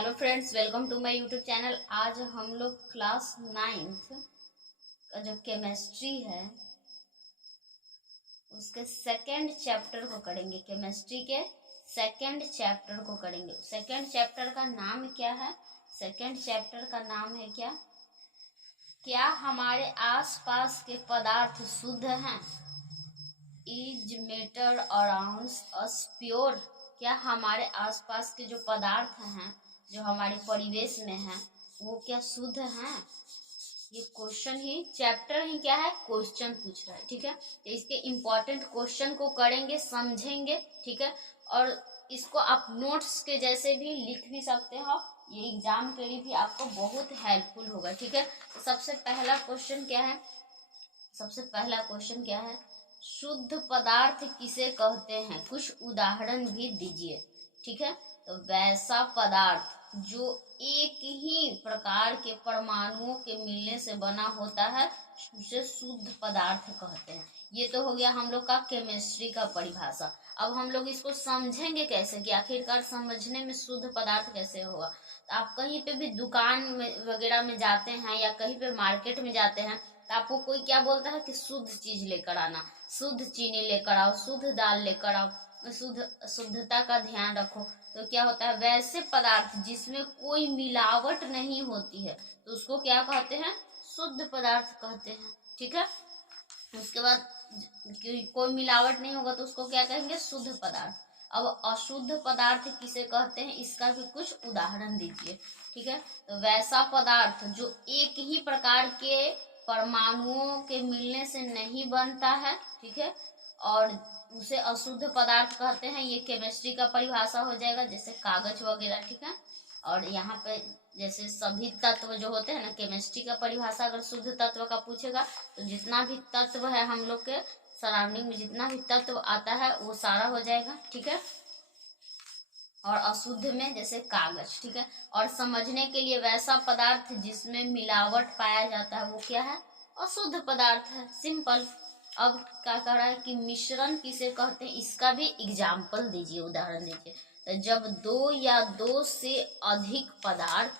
Hello friends, welcome to my YouTube channel. आज हम लोग क्लास 9th का जो केमिस्ट्री है उसके सेकंड चैप्टर को करेंगे। केमिस्ट्री के सेकंड चैप्टर को करेंगे। सेकंड चैप्टर का नाम क्या है? सेकंड चैप्टर का नाम है क्या हमारे आसपास के पदार्थ शुद्ध हैं? Is matter around us pure? क्या हमारे आसपास के जो पदार्थ हैं, जो हमारे परिवेश में हैं, वो क्या शुद्ध हैं? ये क्वेश्चन ही, चैप्टर ही क्या है, क्वेश्चन पूछ रहा है। ठीक है, तो इसके इम्पोर्टेंट क्वेश्चन को करेंगे, समझेंगे। ठीक है, और इसको आप नोट्स के जैसे भी लिख भी सकते हो। ये एग्जाम के लिए भी आपको बहुत हेल्पफुल होगा। ठीक है, तो सबसे पहला क्वेश्चन क्या है? शुद्ध पदार्थ किसे कहते हैं? कुछ उदाहरण भी दीजिए। ठीक है, तो वैसा पदार्थ जो एक ही प्रकार के परमाणुओं के मिलने से बना होता है उसे शुद्ध पदार्थ कहते हैं। ये तो हो गया हम लोग का केमिस्ट्री का परिभाषा। अब हम लोग इसको समझेंगे कैसे कि आखिरकार समझने में शुद्ध पदार्थ कैसे होगा। तो आप कहीं पे भी दुकान में वगैरह में जाते हैं या कहीं पे मार्केट में जाते हैं तो आपको कोई क्या बोलता है कि शुद्ध चीज लेकर आना, शुद्ध चीनी लेकर आओ, शुद्ध दाल लेकर आओ, शुद्धता का ध्यान रखो। तो क्या होता है, वैसे पदार्थ जिसमें कोई मिलावट नहीं होती है तो उसको क्या कहते हैं? शुद्ध पदार्थ कहते हैं। ठीक है, उसके बाद कोई मिलावट नहीं होगा तो उसको क्या कहेंगे? शुद्ध पदार्थ। अब अशुद्ध पदार्थ किसे कहते हैं, इसका भी कुछ उदाहरण दीजिए। ठीक है, तो वैसा पदार्थ जो एक ही प्रकार के परमाणुओं के मिलने से नहीं बनता है, ठीक है, और उसे अशुद्ध पदार्थ कहते हैं। ये केमिस्ट्री का परिभाषा हो जाएगा, जैसे कागज वगैरह। ठीक है, और यहाँ पे जैसे सभी तत्व जो होते हैं ना, केमिस्ट्री का परिभाषा अगर शुद्ध तत्व का पूछेगा तो जितना भी तत्व है हम लोग के सराउंडिंग में, जितना भी तत्व आता है वो सारा हो जाएगा। ठीक है, और अशुद्ध में जैसे कागज। ठीक है, और समझने के लिए वैसा पदार्थ जिसमें मिलावट पाया जाता है वो क्या है? अशुद्ध पदार्थ है। सिंपल। अब क्या कह रहा है कि मिश्रण किसे कहते हैं, इसका भी एग्जाम्पल दीजिए, उदाहरण दीजिए। तो जब दो या दो से अधिक पदार्थ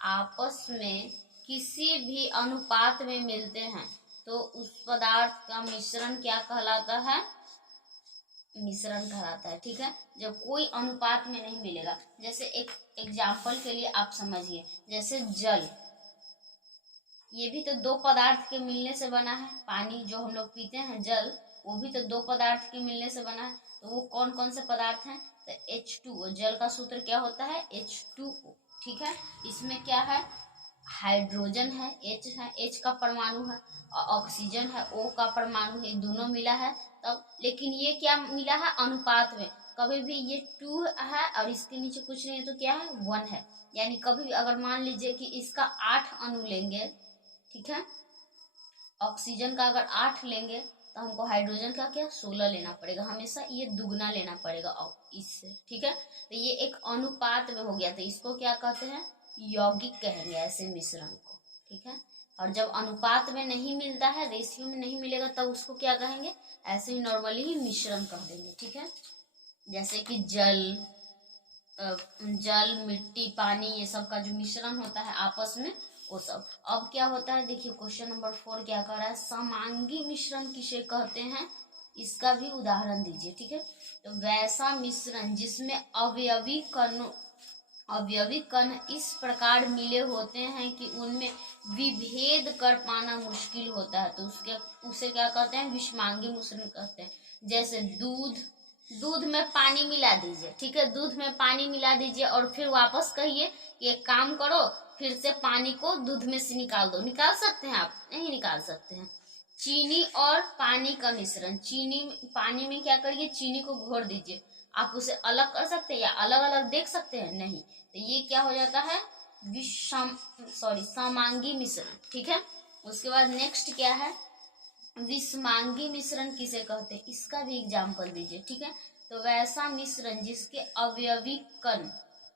आपस में किसी भी अनुपात में मिलते हैं तो उस पदार्थ का मिश्रण क्या कहलाता है? मिश्रण कहलाता है। ठीक है, जब कोई अनुपात में नहीं मिलेगा। जैसे एक एग्जाम्पल के लिए आप समझिए, जैसे जल, ये भी तो दो पदार्थ के मिलने से बना है। पानी जो हम लोग पीते हैं, जल, वो भी तो दो पदार्थ के मिलने से बना है। तो वो कौन कौन से पदार्थ हैं? तो H2O, जल का सूत्र क्या होता है? H2O। ठीक है, इसमें क्या है? हाइड्रोजन है, H है, H का परमाणु है, और ऑक्सीजन है, O का परमाणु है। दोनों मिला है तब, लेकिन ये क्या मिला है? अनुपात में। कभी भी ये 2 है और इसके नीचे कुछ नहीं है तो क्या है? 1 है। यानी कभी भी अगर मान लीजिए कि इसका 8 अणु लेंगे, ठीक है, ऑक्सीजन का अगर 8 लेंगे तो हमको हाइड्रोजन का क्या 16 लेना पड़ेगा। हमेशा ये दुगना लेना पड़ेगा इससे। ठीक है, तो ये एक अनुपात में हो गया, तो इसको क्या कहते हैं? यौगिक कहेंगे ऐसे मिश्रण को। ठीक है, और जब अनुपात में नहीं मिलता है, रेशियो में नहीं मिलेगा, तब उसको क्या कहेंगे? ऐसे ही नॉर्मली ही मिश्रण कह देंगे। ठीक है, जैसे कि जल, मिट्टी, पानी, ये सब का जो मिश्रण होता है आपस में, वो सब। अब क्या होता है, देखिए क्वेश्चन नंबर 4 क्या कर रहा है? समांगी मिश्रण किसे कहते हैं, इसका भी उदाहरण दीजिए। ठीक है, तो वैसा मिश्रण जिसमें अवयवी कण इस प्रकार मिले होते हैं कि उनमें विभेद कर पाना मुश्किल होता है, तो उसे क्या कहते हैं? विषमांगी मिश्रण कहते हैं। जैसे दूध में पानी मिला दीजिए। ठीक है, दूध में पानी मिला दीजिए और फिर वापस कहिए कि एक काम करो, फिर से पानी को दूध में से निकाल दो। निकाल सकते हैं आप? नहीं निकाल सकते हैं। चीनी और पानी का मिश्रण, पानी में क्या करिए? चीनी को घोर दीजिए। आप उसे अलग कर सकते हैं या अलग अलग देख सकते हैं? नहीं। तो ये क्या हो जाता है? समांगी मिश्रण। ठीक है, उसके बाद नेक्स्ट क्या है? विषमांगी मिश्रण किसे कहते हैं, इसका भी एग्जाम्पल दीजिए। ठीक है, तो वैसा मिश्रण जिसके अवयवी कण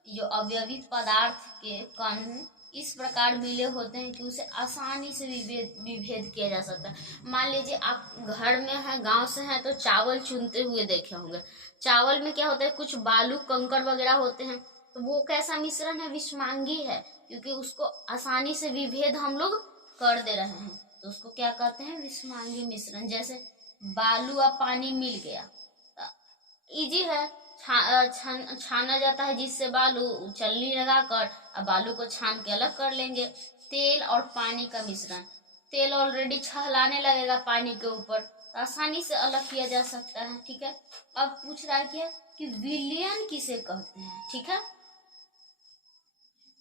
जो अवयवी पदार्थ के कण इस प्रकार मिले होते हैं कि उसे आसानी से विभेद किया जा सकता है। मान लीजिए आप घर में हैं, गांव से हैं, तो चावल चुनते हुए देखे होंगे। चावल में क्या होता है, कुछ बालू कंकड़ वगैरह होते हैं, तो वो कैसा मिश्रण है, विषमांगी है, क्योंकि उसको आसानी से विभेद हम लोग कर दे रहे हैं, तो उसको क्या कहते हैं, विषमांगी मिश्रण। जैसे बालू और पानी मिल गया, इजी है, छाना जाता है, जिससे बालू चलनी लगाकर अब बालू को छान के अलग कर लेंगे। तेल और पानी का मिश्रण, तेल ऑलरेडी छहलाने लगेगा पानी के ऊपर, तो आसानी से अलग किया जा सकता है। ठीक है, अब पूछ रहा है क्या कि विलयन किसे कहते हैं। ठीक है,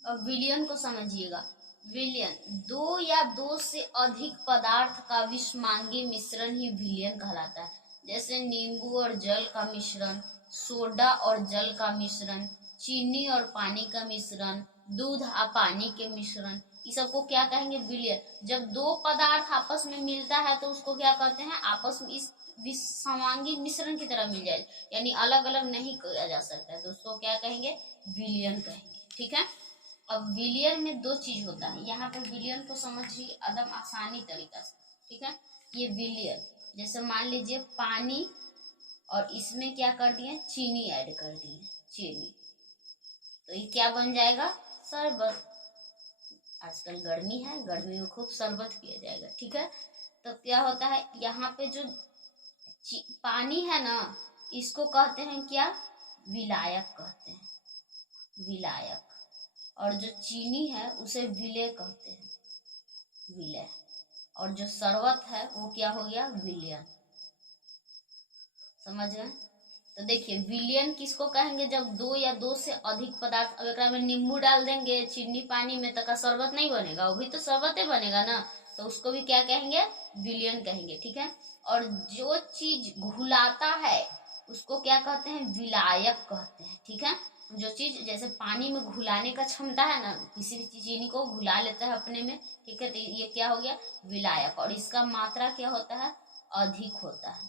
अब विलयन को समझिएगा। विलयन, दो या दो से अधिक पदार्थ का विषमांगी मिश्रण ही विलयन कहलाता है। जैसे नींबू और जल का मिश्रण, सोडा और जल का मिश्रण, चीनी और पानी का मिश्रण, दूध और पानी के मिश्रण, ये सबको क्या कहेंगे, विलयन। जब दो पदार्थ आपस में मिलता है तो उसको क्या कहते हैं, आपस में इस विषमांगी मिश्रण की तरह मिल जाए, यानी अलग अलग नहीं किया जा सकता है, तो उसको क्या कहेंगे, विलयन कहेंगे। ठीक है, अब विलयन में दो चीज होता है, यहाँ पे विलयन को समझिए एकदम आसानी तरीका से। ठीक है, ये विलयन, जैसे मान लीजिए पानी और इसमें क्या कर दिए, चीनी ऐड कर दिए, चीनी, तो ये क्या बन जाएगा, शरबत। आजकल गर्मी है, गर्मी में खूब शरबत पिया जाएगा। ठीक है, तो क्या होता है, यहाँ पे जो पानी है ना, इसको कहते हैं क्या, विलायक कहते हैं, विलायक। और जो चीनी है उसे विलय कहते हैं, विलय। और जो शरबत है वो क्या हो गया, विलयन। समझ गए, तो देखिए विलयन किसको कहेंगे, जब दो या दो से अधिक पदार्थ, अब एक में नींबू डाल देंगे चीनी पानी में तो का शरबत नहीं बनेगा, वो भी तो शरबत ही बनेगा ना, तो उसको भी क्या कहेंगे, विलयन कहेंगे। ठीक है, और जो चीज घुलाता है उसको क्या कहते हैं, विलायक कहते हैं। ठीक है, जो चीज जैसे पानी में घुलाने का क्षमता है ना, किसी भी चीनी को घुला लेता है अपने में, ठीक है, तो ये क्या हो गया, विलायक। और इसका मात्रा क्या होता है, अधिक होता है,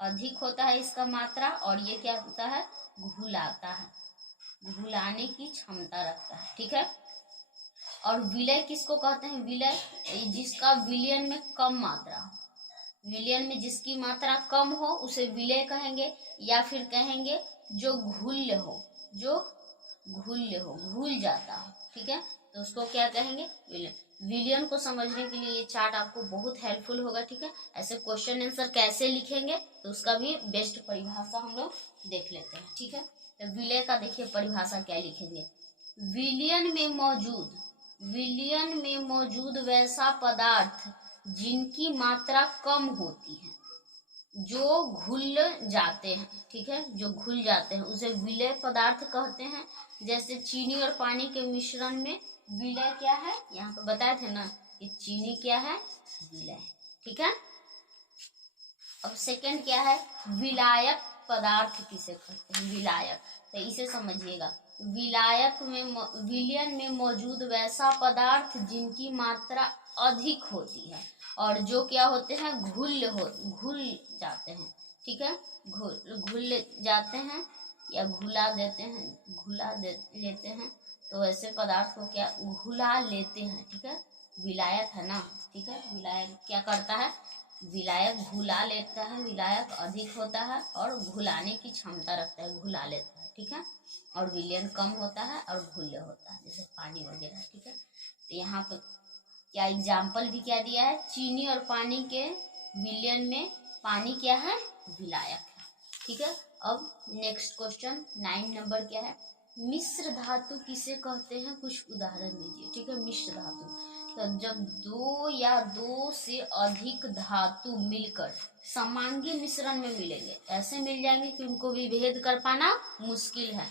अधिक होता है इसका मात्रा, और ये क्या होता है, घुलाता है, घुलाने की क्षमता रखता है। ठीक है, और विलय किसको कहते हैं, विलय जिसका विलयन में कम मात्रा हो, विलयन में जिसकी मात्रा कम हो उसे विलय कहेंगे, या फिर कहेंगे जो घुल्य हो, जो घुल्य हो, घुल जाता हो। ठीक है, तो उसको क्या कहेंगे, विलयन। विलयन को समझने के लिए ये चार्ट आपको बहुत हेल्पफुल होगा। ठीक है, ऐसे क्वेश्चन आंसर कैसे लिखेंगे तो उसका भी बेस्ट परिभाषा हम लोग देख लेते हैं। ठीक है, तो विलय का देखिए परिभाषा क्या लिखेंगे, विलयन में मौजूद, विलयन में मौजूद वैसा पदार्थ जिनकी मात्रा कम होती है, जो घुल जाते हैं। ठीक है, जो घुल जाते हैं उसे विलय पदार्थ कहते हैं। जैसे चीनी और पानी के मिश्रण में विलय क्या है, यहाँ पे बताए थे ना कि चीनी क्या है, विलय। ठीक है, अब सेकंड क्या है, विलायक पदार्थ किसे कहते हैं, विलायक, तो इसे समझिएगा। विलायक में, विलयन में मौजूद वैसा पदार्थ जिनकी मात्रा अधिक होती है और जो क्या होते हैं, घुल जाते हैं। ठीक है, घुल जाते हैं या घुला देते हैं, लेते हैं, तो ऐसे पदार्थ को क्या, घुला लेते हैं। ठीक है, विलायक है ना। ठीक है, विलायक क्या करता है, विलायक घुला लेता है, विलायक अधिक होता है और घुलाने की क्षमता रखता है, घुला लेता है। ठीक है, और विलयन कम होता है और घुल्य होता है, जैसे पानी वगैरह। ठीक है, तो यहाँ पे क्या एग्जाम्पल भी क्या दिया है, चीनी और पानी के विलयन में पानी क्या है, विलायक है। ठीक है, अब नेक्स्ट क्वेश्चन 9 नंबर क्या है, मिश्र धातु किसे कहते हैं, कुछ उदाहरण दीजिए। ठीक है, मिश्र धातु, तो जब दो या दो से अधिक धातु मिलकर समांगी मिश्रण में मिलेंगे, ऐसे मिल जाएंगे कि उनको विभेद कर पाना मुश्किल है,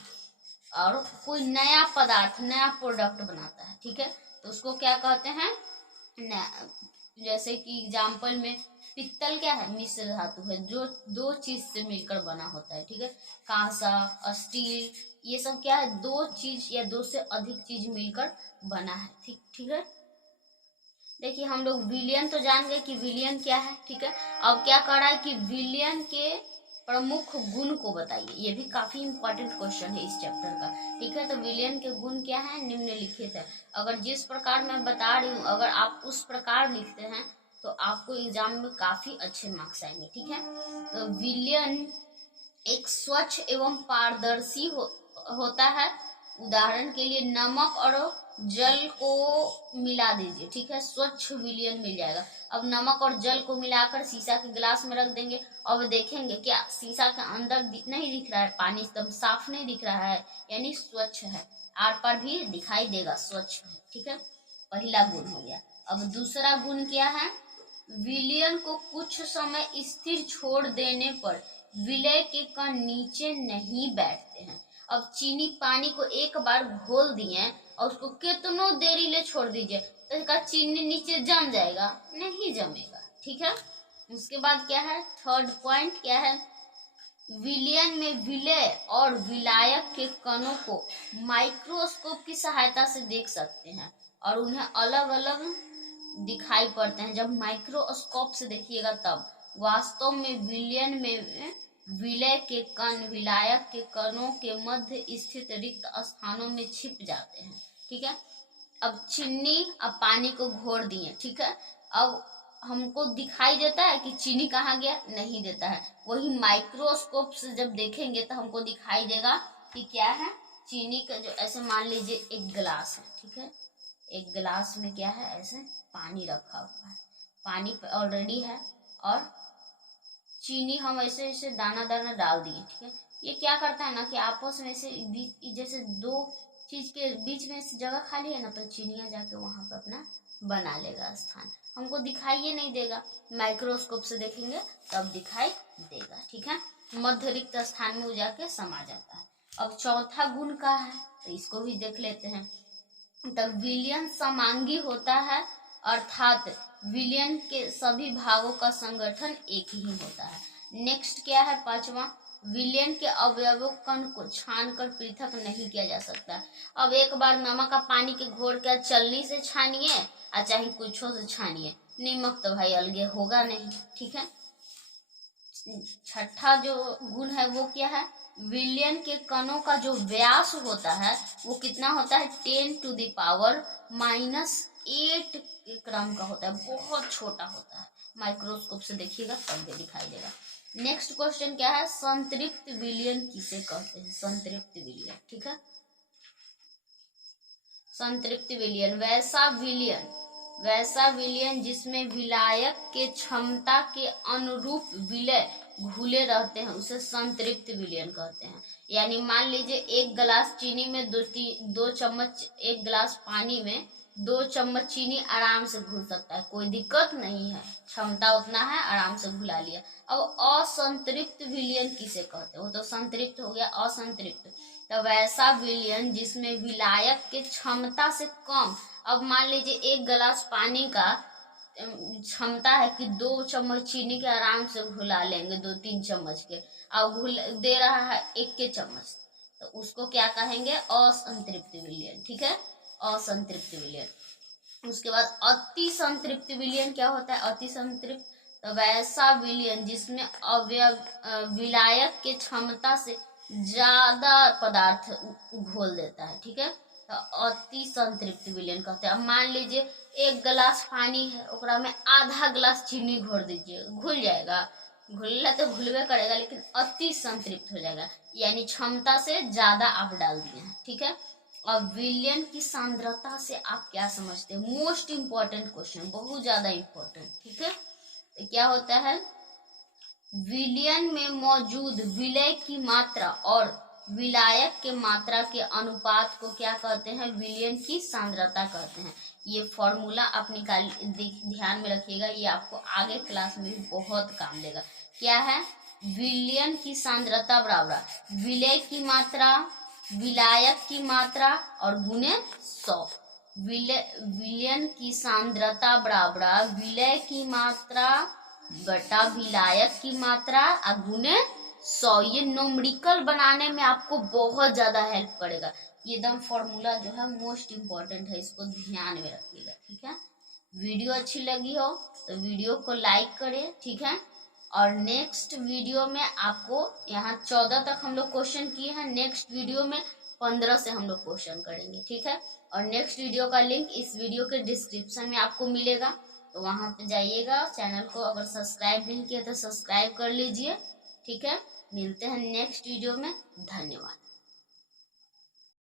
और कोई नया पदार्थ, नया प्रोडक्ट बनाता है। ठीक है, तो उसको क्या कहते हैं, जैसे कि एग्जाम्पल में पित्तल क्या है, मिश्र धातु है, जो दो चीज से मिलकर बना होता है। ठीक है, कांसा, स्टील, ये सब क्या है, दो चीज या दो से अधिक चीज मिलकर बना है। ठीक है, देखिए हम लोग विलयन तो जान गए कि विलयन क्या है। ठीक है, अब क्या कर रहा है कि विलयन के प्रमुख गुण को बताइए। ये भी काफी इंपॉर्टेंट क्वेश्चन है इस चैप्टर का, ठीक है। तो विलयन के गुण क्या है, निम्नलिखित है। अगर जिस प्रकार मैं बता रही हूँ अगर आप उस प्रकार लिखते हैं तो आपको एग्जाम में काफी अच्छे मार्क्स आएंगे, ठीक है। तो विलयन एक स्वच्छ एवं पारदर्शी होता है। उदाहरण के लिए नमक और जल को मिला दीजिए, ठीक है, स्वच्छ विलयन मिल जाएगा। अब नमक और जल को मिलाकर शीशा के गिलास में रख देंगे, अब देखेंगे क्या शीशा के अंदर नहीं दिख रहा है, पानी एकदम साफ नहीं दिख रहा है, यानी स्वच्छ है, आर पार भी दिखाई देगा, स्वच्छ है, ठीक है। पहला गुण हो गया। अब दूसरा गुण क्या है, विलयन को कुछ समय स्थिर छोड़ देने पर विलय के कण नीचे नहीं बैठते हैं। अब चीनी पानी को एक बार घोल दिए और उसको कितनों देरी ले छोड़ दीजिए तो इसका चीनी नीचे जम जाएगा, नहीं जमेगा, ठीक है। उसके बाद क्या है, थर्ड पॉइंट क्या है, विलयन में विलय और विलायक के कणों को माइक्रोस्कोप की सहायता से देख सकते हैं और उन्हें अलग अलग दिखाई पड़ते हैं। जब माइक्रोस्कोप से देखिएगा तब वास्तव में विलयन में विलय के कण विलायक के कणों के मध्य स्थित रिक्त स्थानों में छिप जाते हैं, ठीक है। अब चीनी अब पानी को घोर दिए, ठीक है। अब हमको दिखाई देता है कि चीनी कहाँ गया, नहीं देता है। वही माइक्रोस्कोप से जब देखेंगे तो हमको दिखाई देगा कि क्या है, चीनी का जो ऐसे मान लीजिए एक गिलास है, ठीक है, एक गिलास में क्या है, ऐसे पानी रखा हुआ है, पानी ऑलरेडी है और चीनी हम ऐसे ऐसे दाना दाना डाल दिए, ठीक है। ये क्या करता है ना कि आपस में से जैसे दो चीज के बीच में से जगह खाली है ना तो चीनियाँ जाके वहां पर अपना बना लेगा स्थान, हमको दिखाई नहीं देगा, माइक्रोस्कोप से देखेंगे तब दिखाई देगा, ठीक है। मध्य रिक्त स्थान में वो जाके समा जाता है। अब चौथा गुण का है तो इसको भी देख लेते हैं। तब विलयन समांगी होता है, अर्थात विलयन के सभी भागों का संगठन एक ही होता है। नेक्स्ट क्या है, पांचवा, विलयन के अवयवों कण को छानकर पृथक नहीं किया जा सकता। अब एक बार नमक का पानी के घोर के चलनी से छानिए और चाहे कुछों से छानिए, नमक तो भाई अलगे होगा नहीं, ठीक है। छठा जो गुण है वो क्या है, विलयन के कणों का जो व्यास होता है वो कितना होता है, 10⁻⁻8 के क्रम का होता है, बहुत छोटा होता है, माइक्रोस्कोप से देखिएगा तब भी दिखाई देगा। नेक्स्ट क्वेश्चन क्या है, संतृप्त विलयन किसे कहते हैं, संतृप्त विलयन, ठीक है। संतृप्त विलयन वैसा विलयन जिसमें विलायक के क्षमता के अनुरूप विलय घुले रहते हैं उसे संतृप्त विलयन कहते हैं। यानी मान लीजिए एक गिलास चीनी में दो चम्मच, एक गिलास पानी में 2 चम्मच चीनी आराम से घुल सकता है, कोई दिक्कत नहीं है, क्षमता उतना है, आराम से घुला लिया। अब असंतृप्त विलयन किसे कहते हैं, वो तो संतृप्त हो गया, असंतृप्त तो वैसा विलयन जिसमें विलायक के क्षमता से कम, अब मान लीजिए एक गिलास पानी का क्षमता है कि 2 चम्मच चीनी के आराम से घुला लेंगे, 2-3 चम्मच के, अब घुल दे रहा है 1 के चम्मच, तो उसको क्या कहेंगे, असंतृप्त विलयन, ठीक है, असंतृप्त विलयन। उसके बाद अति संतृप्त विलयन क्या होता है, अति संतृप्त तो वैसा विलयन जिसमें विलायक के क्षमता से ज्यादा पदार्थ घोल देता है, ठीक है, तो अति संतृप्त विलयन कहते हैं। अब मान लीजिए एक गिलास पानी है ओकरा में आधा गिलास चीनी घोर दीजिए, घुल जाएगा, घुलना तो घुलवे करेगा लेकिन अति संतृप्त हो जाएगा, यानी क्षमता से ज्यादा आप डाल दिए हैं, ठीक है। अब विलयन की सांद्रता से आप क्या समझते हैं, मोस्ट इंपॉर्टेंट क्वेश्चन, बहुत ज्यादा इंपॉर्टेंट, ठीक है। तो क्या होता है, विलयन में मौजूद विलय की मात्रा और विलायक के मात्रा के अनुपात को क्या कहते हैं, विलयन की सांद्रता कहते हैं। ये फॉर्मूला आप निकाल ध्यान में रखिएगा, ये आपको आगे क्लास में भी बहुत काम देगा। क्या है, विलयन की सांद्रता बराबर विलय की मात्रा, विलायक की मात्रा और गुने 100। विलयन की सांद्रता बराबर विलय की मात्रा बटा विलायक की मात्रा और गुने 100। ये न्यूमेरिकल बनाने में आपको बहुत ज्यादा हेल्प करेगा, ये एकदम फॉर्मूला जो है मोस्ट इम्पोर्टेंट है, इसको ध्यान में रखिएगा, ठीक है। वीडियो अच्छी लगी हो तो वीडियो को लाइक करें, ठीक है, और नेक्स्ट वीडियो में आपको यहाँ 14 तक हम लोग क्वेश्चन किए हैं, नेक्स्ट वीडियो में 15 से हम लोग क्वेश्चन करेंगे, ठीक है। और नेक्स्ट वीडियो का लिंक इस वीडियो के डिस्क्रिप्शन में आपको मिलेगा, तो वहाँ पे जाइएगा। चैनल को अगर सब्सक्राइब नहीं किया तो सब्सक्राइब कर लीजिए, ठीक है। मिलते हैं नेक्स्ट वीडियो में, धन्यवाद।